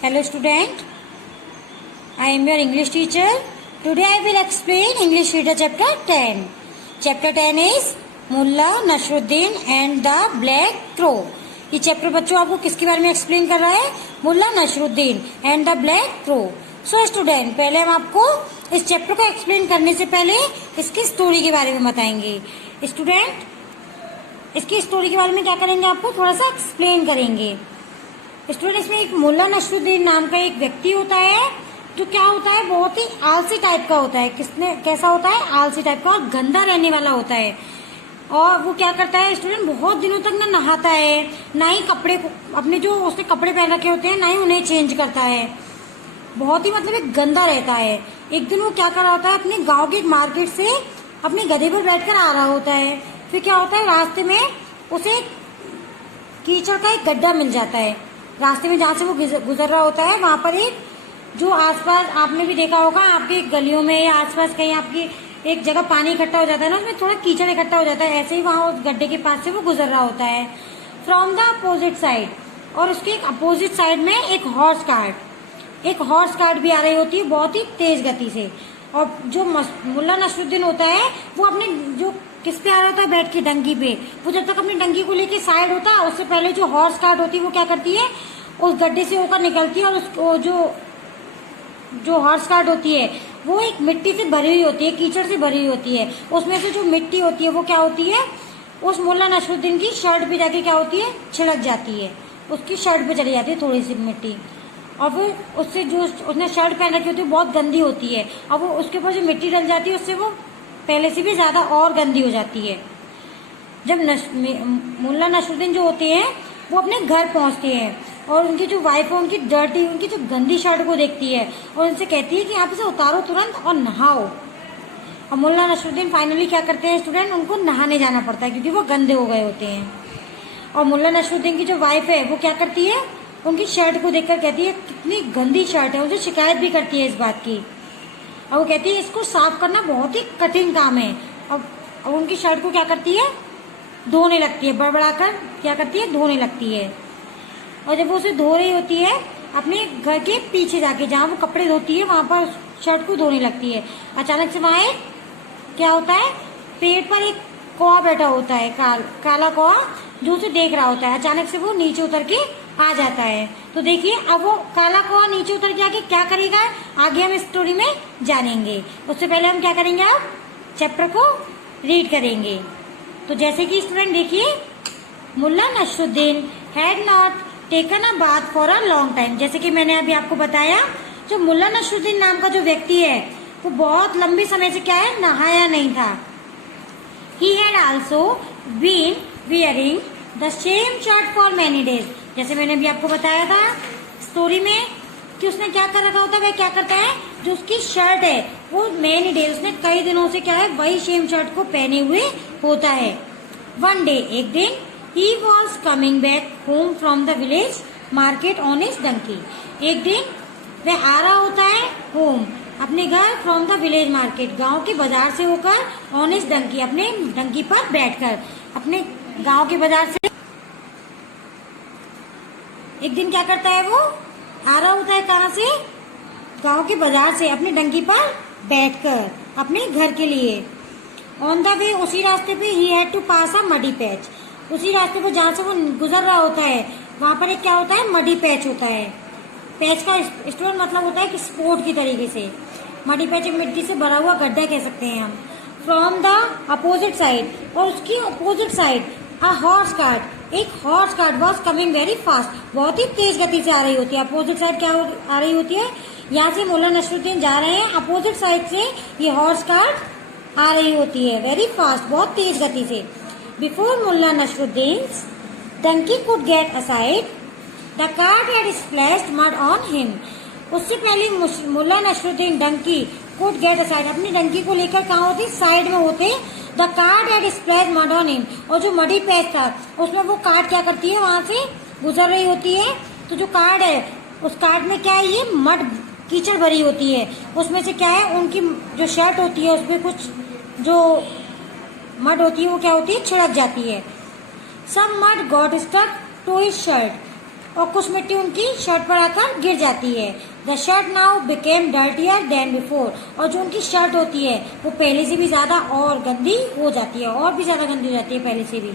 Hello student, I am your English teacher. Today I will explain English Reader chapter 10. Chapter 10 is Mulla Nasruddin and the black crow. ये chapter बच्चों आपको किसके बारे में explain कर रहा है? Mulla Nasruddin and the black crow. So student, पहले हम आपको इस चैप्टर को एक्सप्लेन करने से पहले इसकी स्टोरी के बारे में बताएंगे. स्टूडेंट, इसकी स्टोरी के बारे में क्या करेंगे, आपको थोड़ा सा एक्सप्लेन करेंगे. स्टूडेंट, इसमें एक मुल्ला नसरुद्दीन नाम का एक व्यक्ति होता है जो क्या होता है, बहुत ही आलसी टाइप का होता है. कैसा होता है? आलसी टाइप का, और गंदा रहने वाला होता है. और वो क्या करता है स्टूडेंट, बहुत दिनों तक ना नहाता है, ना ही कपड़े अपने जो उसने कपड़े पहन रखे होते हैं ना ही उन्हें चेंज करता है. बहुत ही मतलब एक गंदा रहता है. एक दिन वो क्या कर रहा होता है, अपने गांव के मार्केट से अपने गधे पर बैठकर आ रहा होता है. फिर क्या होता है, रास्ते में उसे कीचड़ का एक गड्ढा मिल जाता है. रास्ते में जहाँ से वो गुजर रहा होता है वहां पर एक जो आसपास आपने भी देखा होगा, आपके गलियों में या आसपास कहीं आपकी एक जगह पानी इकट्ठा हो जाता है ना, उसमें थोड़ा कीचड़ इकट्ठा हो जाता है. ऐसे ही वहां उस गड्ढे के पास से वो गुजर रहा होता है फ्रॉम द अपोजिट साइड. और उसके अपोजिट साइड में एक हॉर्स कार्ट भी आ रही होती है बहुत ही तेज गति से. और जो मुल्ला नसरुद्दीन होता है वो अपने जो किस पे आ रहा होता है, बैठ के डंकी पे. वो जब तक अपनी डंकी को लेके साइड होता है, उससे पहले जो हॉर्स कार्ट होती है वो क्या करती है, उस गड्ढे से होकर निकलती है. और उसको जो हॉर्स कार्ट होती है वो एक मिट्टी से भरी हुई होती है, कीचड़ से भरी हुई होती है. उसमें से जो मिट्टी होती है वो क्या होती है, उस मुल्ला नसरुद्दीन की शर्ट पे जाके क्या होती है, छिड़क जाती है. उसकी शर्ट पे चली जाती है थोड़ी सी मिट्टी. और वो उससे जो उसने शर्ट पहन रखी होती है बहुत गंदी होती है. और वो उसके ऊपर जो मिट्टी डल जाती है उससे वो पहले से भी ज्यादा और गंदी हो जाती है. जब मुल्ला नसरुद्दीन जो होते हैं वो अपने घर पहुंचते हैं और उनकी जो वाइफ है उनकी जो गंदी शर्ट को देखती है और उनसे कहती है कि आप इसे उतारो तुरंत और नहाओ. और मुल्ला नसरुद्दीन फाइनली क्या करते हैं स्टूडेंट, उनको नहाने जाना पड़ता है क्योंकि वो गंदे हो गए होते हैं. और मुल्ला नसरुद्दीन की जो वाइफ है वो क्या करती है, उनकी शर्ट को देखकर कहती है कितनी गंदी शर्ट है. उनसे शिकायत भी करती है इस बात की. और वो कहती है इसको साफ करना बहुत ही कठिन काम है. अब उनकी शर्ट को क्या करती है, धोने लगती है. बड़बड़ाकर क्या करती है, धोने लगती है. और जब वो उसे धो रही होती है अपने घर के पीछे जाके, जहाँ वो कपड़े धोती है वहां पर शर्ट को धोने लगती है, अचानक से वहां क्या होता है, पेड़ पर एक कौवा बैठा होता है, काला कौवा जो उसे देख रहा होता है. अचानक से वो नीचे उतर के आ जाता है. तो देखिए अब वो काला कौवा नीचे उतर के आके क्या करेगा, आगे हम इस स्टोरी में जानेंगे. उससे पहले हम क्या करेंगे, आप चैप्टर को रीड करेंगे. तो जैसे कि स्टूडेंट देखिए, Mulla Nasruddin had not taken a bath for a long time. जैसे कि मैंने अभी आपको बताया, जो मुल्ला नसरुद्दीन नाम का जो व्यक्ति है वो बहुत लंबे समय से क्या है, नहाया नहीं था. He had also been wearing the same shirt for many days. जैसे मैंने अभी आपको बताया था स्टोरी में कि उसने क्या कर रखा होता है, वह क्या करता है, जो उसकी शर्ट है वो मेनी डेज, उसने कई दिनों से क्या है वही सेम शर्ट को पहने हुए होता है. वन डे, एक दिन, he was coming back home from the village market on his donkey. एक दिन वह आ रहा होता है होम, अपने घर, फ्रॉम द विलेज मार्केट, गांव के बाजार से होकर, ऑन हिज डंकी, अपने डंकी पर बैठकर, अपने गांव के बाजार से. एक दिन क्या करता है, वो आ रहा होता है कहाँ से, गांव के बाजार से, अपने डंकी पर बैठकर अपने घर के लिए. ऑन द वे, उसी रास्ते पे, he had to pass a muddy patch. उसी रास्ते पर जहाँ से वो गुजर रहा होता है वहां पर एक क्या होता है, मडी पैच होता है. पैच का स्टूडेंट मतलब होता है कि स्पोर्ट की तरीके से. मडी पैच एक मिट्टी से भरा हुआ गड्ढा कह सकते हैं हम. फ्रॉम द अपोजिट साइड, और उसकी opposite side a horse cart, एक horse cart was coming very fast, बहुत ही तेज गति से आ रही होती है. अपोजिट साइड क्या आ रही होती है, यहाँ से मुल्ला नसरुद्दीन जा रहे हैं, अपोजिट साइड से ये हॉर्स कार्ट आ रही होती है वेरी फास्ट, बहुत तेज गति से. Before Mullah Nasruddin's donkey could get aside, the cart had splashed mud on him. उससे पहले Mulla Nasruddin Dunki could get aside, अपनी डंकी को लेकर कहाँ होते, साइड में होते. The cart had splashed mud on him, और जो मडी पैच था उसमें वो कार्ट क्या करती है, वहां से गुजर रही होती है. तो जो कार्ट है उस कार्ट में क्या है, ये मड कीचड़ भरी होती है. उसमें से क्या है, उनकी जो शर्ट होती है उसमें कुछ जो मड होती है वो क्या होती है, छिड़क जाती है. Some mud got stuck to his shirt, और कुछ मिट्टी उनकी शर्ट पर आकर गिर जाती है। The shirt now became dirtier than before, और जो उनकी शर्ट होती है वो पहले से भी ज्यादा और गंदी हो जाती है, और भी ज्यादा गंदी हो जाती है पहले से भी।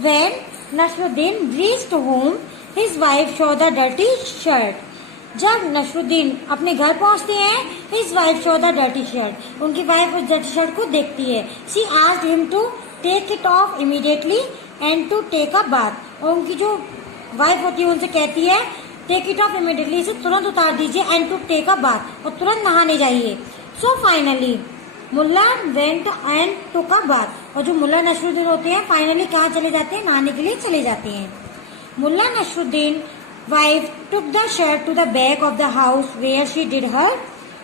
When Nasruddin reached home, his wife saw the dirty shirt. जब नसरुद्दीन अपने घर पहुंचते हैं, his wife saw the dirty shirt. उनकी वाइफ उस डर्टी शर्ट को देखती है। She asked him to take it off immediately and to take a bath. और उनकी जो वाइफ होती है उनसे कहती है take it off immediately, इसे तुरंत उतार दीजिए, and to take a bath, और तुरंत नहाने जाइए। So finally Mulla went and took a bath, और जो मुल्ला नसरुद्दीन होते हैं फाइनली कहाँ चले जाते हैं, नहाने के लिए चले जाते हैं। Mulla Nasruddin wife took the shirt to the back of the house where she did her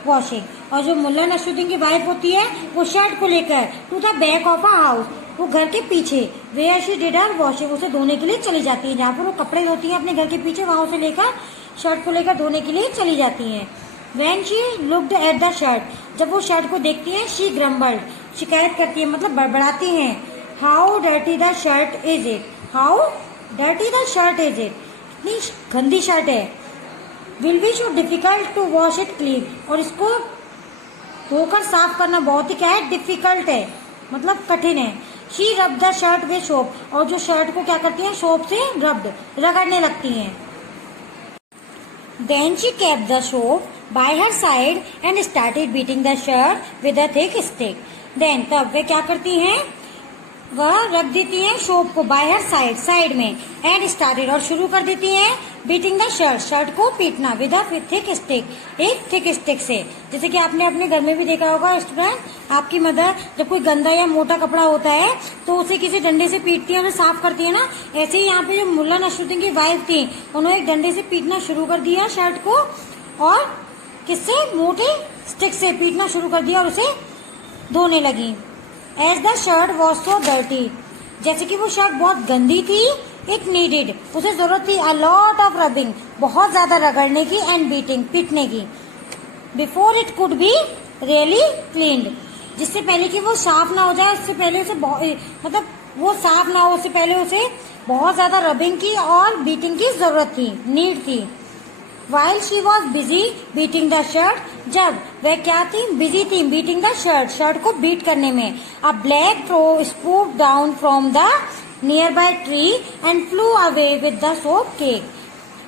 washing, और जो मुल्ला नसरुद्दीन की वाइफ होती है वो शर्ट को लेकर to the back of a house, वो घर के पीछे where she did her washing, उसे धोने के लिए चली जाती है। जहाँ पर वो कपड़े धोती है अपने घर के पीछे, वहां उसे लेकर शर्ट को लेकर धोने के लिए चली जाती है। When she looked at the shirt, जब वो शर्ट को देखती है, she grumbled, शिकायत करती है मतलब बड़बड़ाती है। How dirty the shirt is it? How dirty the shirt is it? कितनी गंदी शर्ट है। Will be so difficult to wash it clean, और इसको धोकर साफ करना बहुत ही क्या है, डिफिकल्ट है, मतलब कठिन है। She rubbed the shirt with soap, और जो शर्ट को क्या करती है, सोप से रगड़ने लगती है। Then she kept the soap by her side and started beating the shirt with a thick stick. Then तब वे क्या करती हैं, वह रख देती हैं सोप को बाय हर साइड, साइड में, एंड स्टार्टेड, और शुरू कर देती हैं बीटिंग द शर्ट, शर्ट को पीटना, विद अ थिक स्टिक, एक थिक स्टिक से। जैसे कि आपने अपने घर में भी देखा होगा स्टूडेंट, आपकी मदर जब कोई गंदा या मोटा कपड़ा होता है तो उसे किसी डंडे से पीटती है, उसे साफ करती है ना, ऐसे ही यहाँ पे जो मुल्ला नसरुद्दीन की वाइफ थी उन्होंने एक डंडे से पीटना शुरू कर दिया शर्ट को, और किससे, मोटे स्टिक से पीटना शुरू कर दिया और उसे धोने लगी। As the shirt was so dirty, जैसे कि वो शर्ट बहुत गंदी थी, इट नीडेड, उसे जरूरत थी अ लॉट ऑफ रबिंग, बहुत ज्यादा रगड़ने की, एंड बीटिंग, पीटने की, before it could be really cleaned, जिससे पहले कि वो साफ ना हो जाए, उससे पहले उसे मतलब वो साफ ना हो उससे पहले उसे बहुत ज्यादा रबिंग की और बीटिंग की जरूरत थी, नीड थी। While she was busy beating the shirt, जब वह क्या थी, बिजी थी beating the shirt, शर्ट को बीट करने में, a black crow swooped down from the nearby tree and flew away with the soap cake.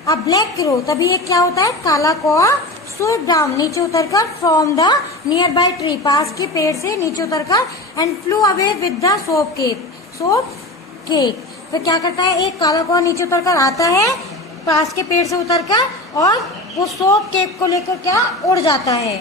a black crow, तभी ये क्या होता है, काला कौआ, swooped down, नीचे उतरकर, from the nearby tree, पास के पेड़ से नीचे उतरकर, and flew away with the soap cake, फिर क्या करता है, एक काला कौआ नीचे उतरकर आता है पास के पेड़ से उतरकर, और वो सोप केक को लेकर क्या उड़ जाता है।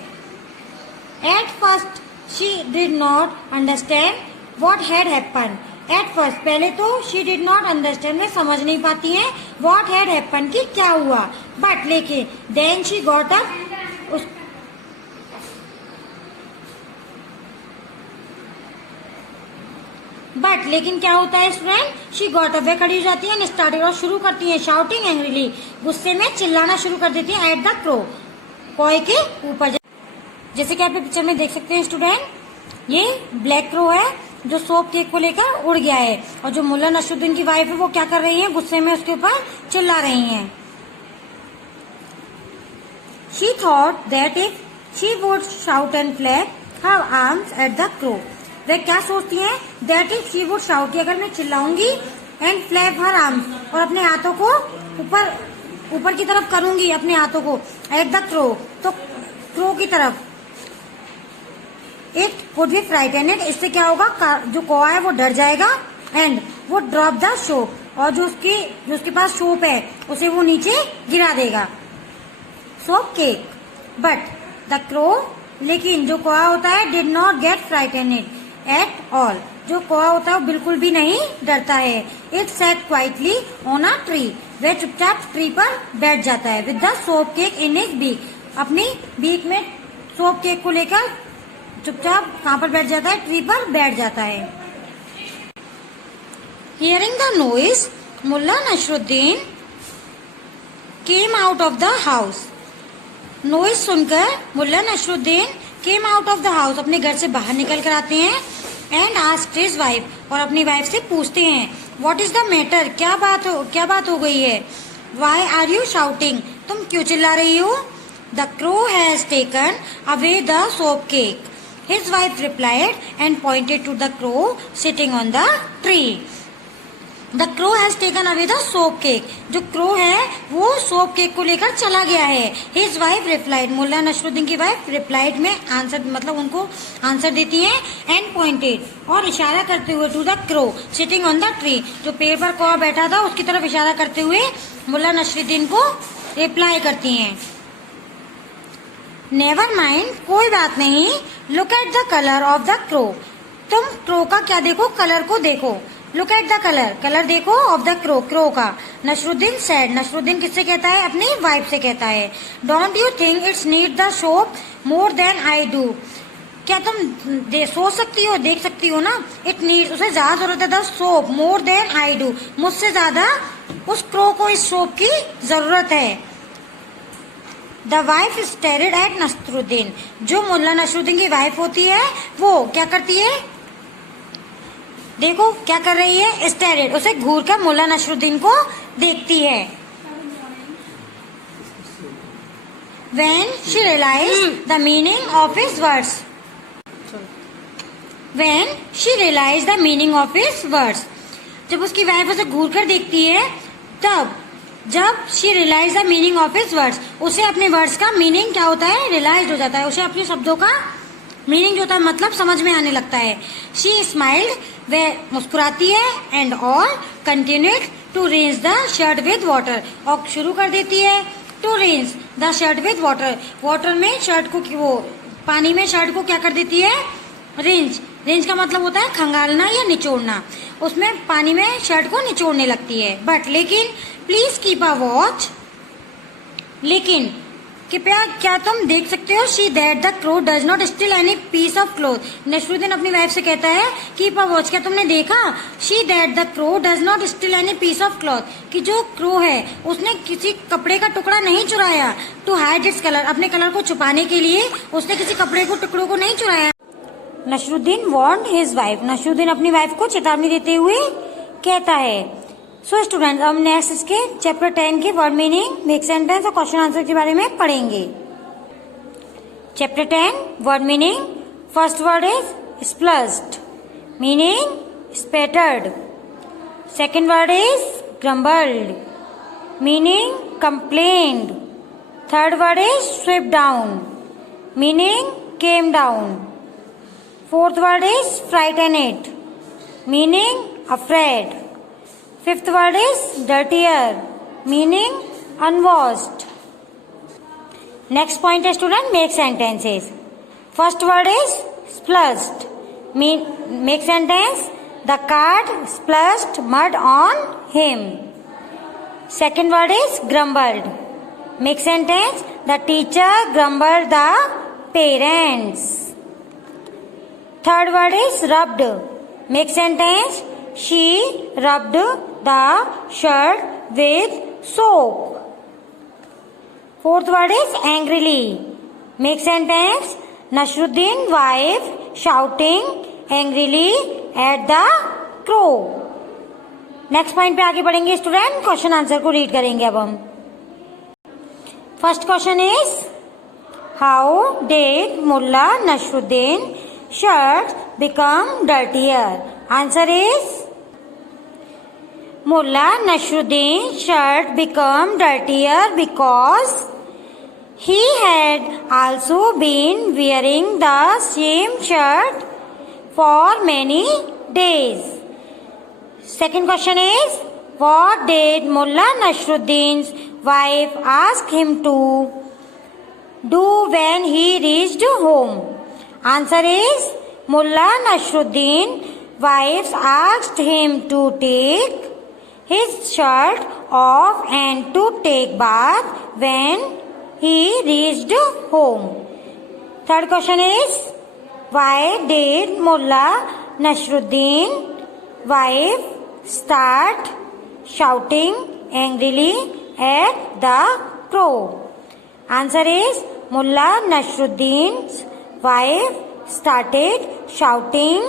At first she did not understand what had happen, at first पहले तो शी डिड नॉट अंडरस्टैंड, वे समझ नहीं पाती है वॉट हैड हैपन की क्या हुआ, बट लेकिन then she got up, but लेकिन क्या होता है स्टूडेंट, शी गॉट अप, वे खड़ी हो जाती है, स्टार्टेड, और शुरू करती है शाउटिंग एंग्रीली, गुस्से में चिल्लाना शुरू कर देती है, एट द क्रो, कौए के ऊपर। जैसे कि आप पिक्चर में देख सकते हैं स्टूडेंट, ये ब्लैक क्रो है जो सोप केक को लेकर उड़ गया है, और जो मुल्ला नसरुद्दीन की वाइफ है वो क्या कर रही है, गुस्से में उसके ऊपर चिल्ला रही है। She thought that if she would shout and flap her arms at the crow, वे क्या सोचती हैं, that if she would shout, अगर मैं चिल्लाऊंगी, एंड फ्लैप हर आर्म्स, और अपने हाथों को ऊपर की तरफ करूंगी, अपने हाथों को, एट द क्रो, तो क्रो की तरफ, इट वुड बी फ्राइटेनेड, इससे क्या होगा, जो कौआ है वो डर जाएगा, एंड वो ड्रॉप द सोप, और जो उसके पास सोप है उसे वो नीचे गिरा देगा, soap cake. But the crow, लेकिन जो कौआ होता है, did not get frightened at all, जो कौआ होता है वो बिल्कुल भी नहीं डरता है। It sat quietly on a tree, वह चुपचाप ट्री पर बैठ जाता है, with the soap cake in his beak, अपनी बीक में सोप केक को लेकर चुपचाप कहाँ पर बैठ जाता है, ट्री पर बैठ जाता है। Hearing the noise, Mulla Nasruddin came out of the house, noise सुनकर Mulla Nasruddin came out of the house, अपने घर से बाहर निकल कर आते हैं, एंड आस्क्ड हिज वाइफ, और अपनी वाइफ से पूछते हैं, What is the matter? क्या बात हो गई है? Why are you shouting? तुम क्यों चिल्ला रही हो? The crow has taken away the soap cake. His wife replied and pointed to the crow sitting on the tree. The crow has taken away the soap cake. जो crow है वो soap cake को लेकर चला गया है. His wife replied. Mulla Nasruddin की wife replied में आंसर मतलब उनको आंसर देती है and pointed और इशारा करते हुए to the crow sitting on the tree. जो पेड़ पर कौवा बैठा था उसकी तरफ इशारा करते हुए मुल्ला नसरुद्दीन को रिप्लाई करती हैं. नेवर माइंड, कोई बात नहीं. Look at the colour of the crow. तुम क्रो का क्या देखो, कलर को देखो. लुक एट द कलर देखो ऑफ द क्रो का. नसरुद्दीन सेड. नसरुद्दीन किससे कहता है? अपनी वाइफ से कहता है. Don't you think it's need the soap more than I do. क्या तुम सोच सकती हो, देख सकती हो ना? इट नीड, उसे ज्यादा जरूरत है the soap more than I do. मुझसे ज्यादा उस क्रो को इस सोप की जरूरत है. The wife stared at Nasruddin. जो मुल्ला नसरुद्दीन की वाइफ होती है वो क्या करती है? देखो क्या कर रही है? स्टेरेड, उसे घूर कर मुल्ला नसरुद्दीन को देखती है. When she realized the meaning of his words. When she realized the meaning of his words. जब उसकी वाइफ उसे घूर कर देखती है तब, जब she realise the meaning of his words, उसे अपने वर्ड्स का मीनिंग क्या होता है? रियलाइज हो जाता है. उसे अपने शब्दों का मीनिंग जो होता है मतलब समझ में आने लगता है. शी स्माइल्ड, वह मुस्कुराती है. And all continued to rinse the shirt with water. और शुरू कर देती है to rinse the shirt with water. Water में शर्ट को, वो पानी में शर्ट को क्या कर देती है? रिंस. रिंस का मतलब होता है खंगालना या निचोड़ना. उसमें पानी में शर्ट को निचोड़ने लगती है. बट लेकिन प्लीज कीप अ वॉच. लेकिन कृपया क्या तुम देख सकते हो? See that the crow does not steal any piece of cloth. Nasruddin अपनी वाइफ से कहता है कीप अ वॉच. क्या तुमने देखा? See that the crow does not steal any piece of cloth. कि जो क्रो है उसने किसी कपड़े का टुकड़ा नहीं चुराया. टू हाइड इट्स कलर, अपने कलर को छुपाने के लिए उसने किसी कपड़े को टुकड़ों को नहीं चुराया. Nasruddin warned his wife. Nasruddin अपनी वाइफ को चेतावनी देते हुए कहता है. सो स्टूडेंट्स, हम नेक्स्ट इसके चैप्टर 10 के वर्ड मीनिंग, मेक सेंटेंस और क्वेश्चन आंसर के बारे में पढ़ेंगे. Chapter 10 word meaning. First word is splashed, meaning spattered. Second word is grumbled, meaning complained. Third word is swooped down, meaning came down. Fourth word is frightened, meaning afraid. Fifth word is dirtier, meaning unwashed. Next point है student, make sentences. First word is splashed. Make sentence. The car splashed mud on him. Second word is grumbled. Make sentence. The teacher grumbled the parents. Third word is rubbed. Make sentence. She rubbed the shirt with soap. Fourth word is angrily. Make sentence. Nasruddin wife shouting angrily at the crow. Next point पे आगे बढ़ेंगे student. Question answer को read करेंगे अब हम. First question is how did Mulla Nasruddin shirts become dirtier? Answer is Mullah Nasruddin's shirt become dirtier because he had also been wearing the same shirt for many days. Second question is what did Mullah Nasruddin's wife ask him to do when he reached home? Answer is Mullah Nasruddin wives asked him to take his shirt off and to take bath when he reached home. Third question is why did Mullah Nasruddin wife start shouting angrily at the crow? Answer is Mullah Nasruddin's wife started shouting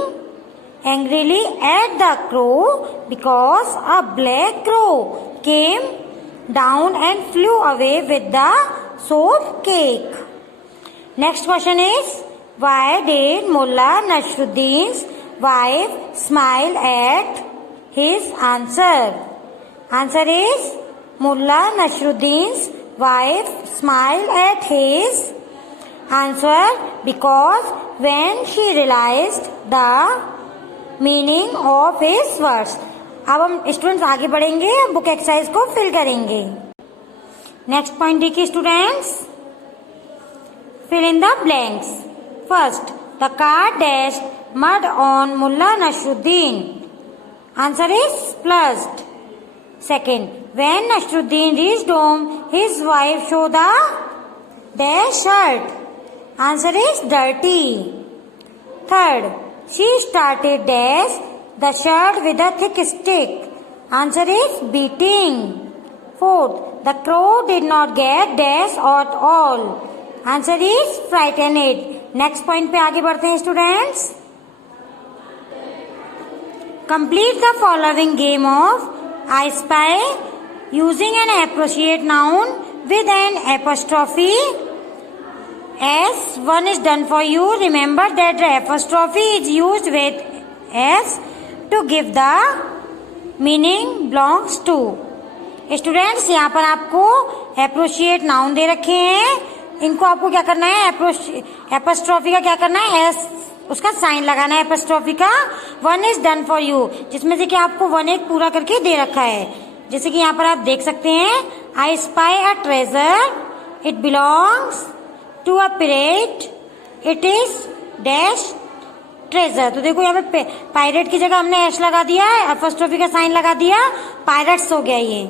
angrily at the crow because a black crow came down and flew away with the soap cake. Next question is, why did Mullah Nasruddin's wife smile at his answer? Answer is, Mullah Nasruddin's wife smiled at his answer because when she realized the meaning of his words. अब हम students आगे बढ़ेंगे, book exercise को fill करेंगे. Next point देखिए students, fill in the blanks. First, the car dashed mud on Mulla Nasruddin. Answer is splashed. Second, when Nasruddin reached home, his wife showed the dash shirt. Answer is dirty. Third, she started dash the shirt with a thick stick. Answer is beating. Fourth, the crow did not get dash at all. Answer is frightened. Next point पे आगे बढ़ते हैं students. Complete the following game of I Spy using an appropriate noun with an apostrophe. As one is done for you, remember that the apostrophe is used with as to give the meaning belongs to. Students, यहाँ पर आपको appropriate noun दे रखे हैं. इनको आपको क्या करना है, apostrophe का क्या करना है, एस उसका साइन लगाना है apostrophe का. One is done for you, जिसमें से कि आपको वन एक पूरा करके दे रखा है. जैसे कि यहाँ पर आप देख सकते हैं, I spy a treasure, it belongs to a pirate, it is dash treasure. तो देखो यहाँ पे पायरेट की जगह हमने एश लगा दिया, एपोस्ट्रोफी का साइन लगा दिया, पायरेट्स हो गया ये.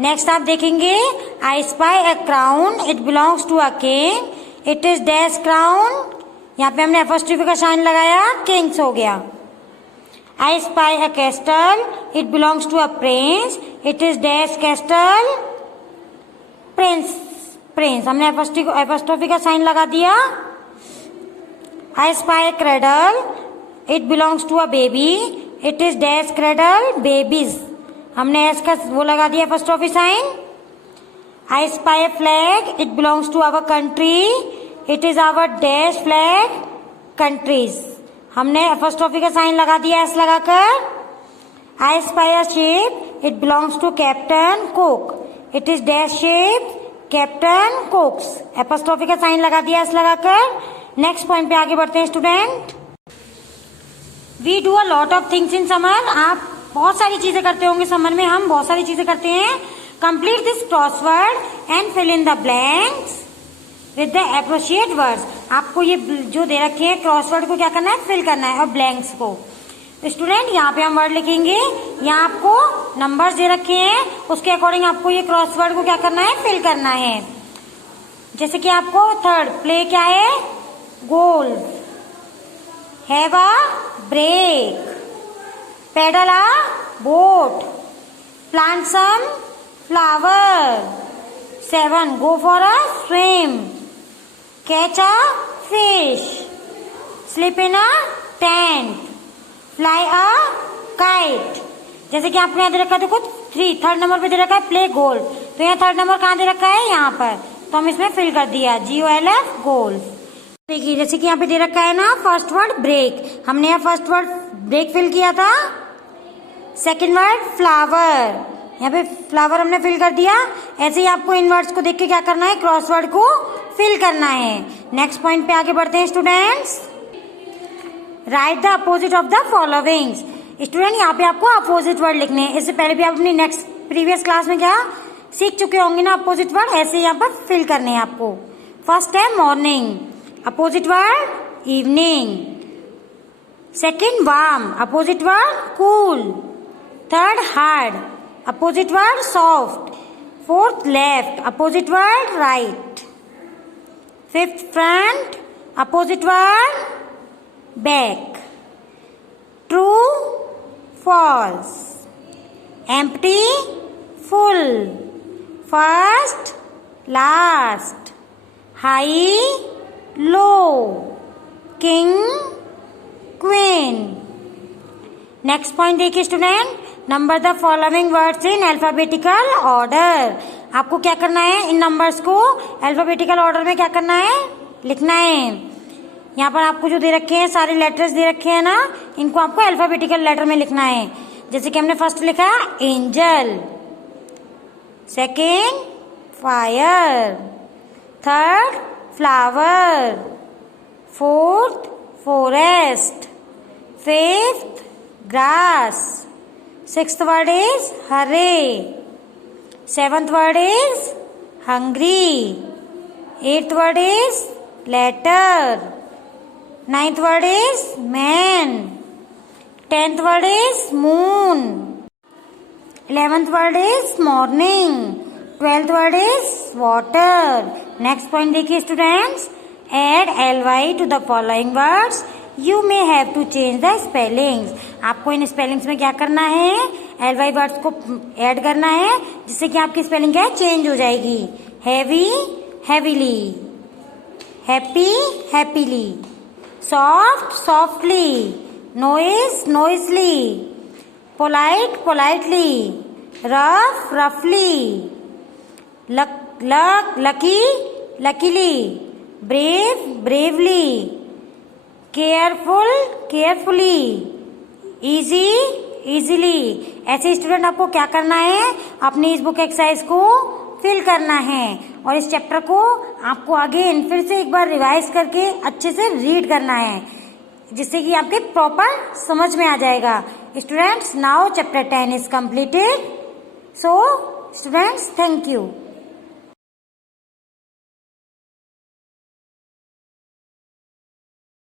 नेक्स्ट आप देखेंगे, I spy a crown, it belongs to a king, it is dash crown. यहाँ पे हमने एपोस्ट्रोफी का साइन लगाया, किंग्स हो गया. I spy a castle, it belongs to a prince, it is dash castle, prince, prince. हमने apostrophe का sign लगा दिया. I spy a cradle, it belongs to a baby, it is dash cradle, babies. हमने S का वो लगा दिया apostrophe sign. I spy a flag, it belongs to our country, it is our dash flag, countries. हमने apostrophe का sign लगा दिया S लगाकर. I spy a ship, it belongs to Captain Cook, it is dash ship, Captain Cook's. Apostrophe का sign लगा दिया S लगाकर. Next point पे आगे बढ़ते हैं student. We do a lot of things in summer. आप बहुत सारी चीजें करते होंगे समर में, हम बहुत सारी चीजें करते हैं. Complete this crossword and fill in the blanks with the appropriate words. आपको ये जो दे रखे हैं क्रॉसवर्ड को क्या करना है, फिल करना है, और ब्लैंक्स को. तो स्टूडेंट, यहाँ पे हम वर्ड लिखेंगे, यहाँ आपको नंबर्स दे रखे हैं, उसके अकॉर्डिंग आपको ये क्रॉसवर्ड को क्या करना है, फिल करना है. जैसे कि आपको थर्ड, प्ले क्या है, goal, have a break, paddle a boat, plant some flower. 7, go for a swim, catch a fish, sleep in a tent, fly a kite. जैसे कि आपको यहाँ दे रखा है, देखो 3 थर्ड नंबर पे दे रखा है प्ले गोल. तो यहाँ थर्ड नंबर कहाँ दे रखा है, यहाँ पर. तो हम इसमें फिल कर दिया GOLF गोल. देखिए जैसे कि यहाँ पे दे रखा है ना, फर्स्ट वर्ड ब्रेक, हमने यहाँ फर्स्ट वर्ड ब्रेक फिल किया था. सेकेंड वर्ड फ्लावर, यहाँ पे फ्लावर हमने फिल कर दिया. ऐसे ही आपको इन वर्ड्स को देख के क्या करना है, क्रॉसवर्ड को फिल करना है. नेक्स्ट पॉइंट पे आगे बढ़ते हैं students. Right the opposite of the followings. Student, यहाँ पे आपको अपोजिट वर्ड लिखने हैं. इससे पहले भी आप अपनी नेक्स्ट प्रीवियस क्लास में क्या सीख चुके होंगे ना, अपोजिट वर्ड ऐसे यहाँ पर फिल करने हैं आपको. फर्स्ट है morning, opposite word evening. Second warm, opposite word cool. Third hard, opposite word soft. Fourth left, opposite word right. Fifth front, opposite word back. True, false. Empty, full. First, last. High, low. King, queen. Next point देखिए student, number the following words in alphabetical order. आपको क्या करना है, इन numbers को alphabetical order में क्या करना है, लिखना है। यहाँ पर आपको जो दे रखे हैं सारे लेटर्स दे रखे हैं ना, इनको आपको अल्फाबेटिकल लेटर में लिखना है। जैसे कि हमने फर्स्ट लिखा angel, second fire, third flower, fourth forest, fifth grass, sixth word is hurry, seventh word is hungry, eighth word is letter, ninth word is man, 10th word is moon, 11th word is morning, 12th word is water. Next point देखिए students, add ly to the following words. You may have to change the spellings. आपको इन spellings में क्या करना है, ly words को add करना है, जिससे कि आपकी स्पेलिंग क्या है, चेंज हो जाएगी। Heavy heavily, happy happily, soft softly, noise noisily, polite politely, rough रफली, lucky luckily, brave bravely, careful carefully, easy easily. ऐसे स्टूडेंट आपको क्या करना है, अपनी इस बुक एक्सरसाइज को फिल करना है और इस चैप्टर को आपको आगे फिर से एक बार रिवाइज करके अच्छे से रीड करना है, जिससे कि आपके प्रॉपर समझ में आ जाएगा। Students, now chapter 10 is completed. So students, thank you.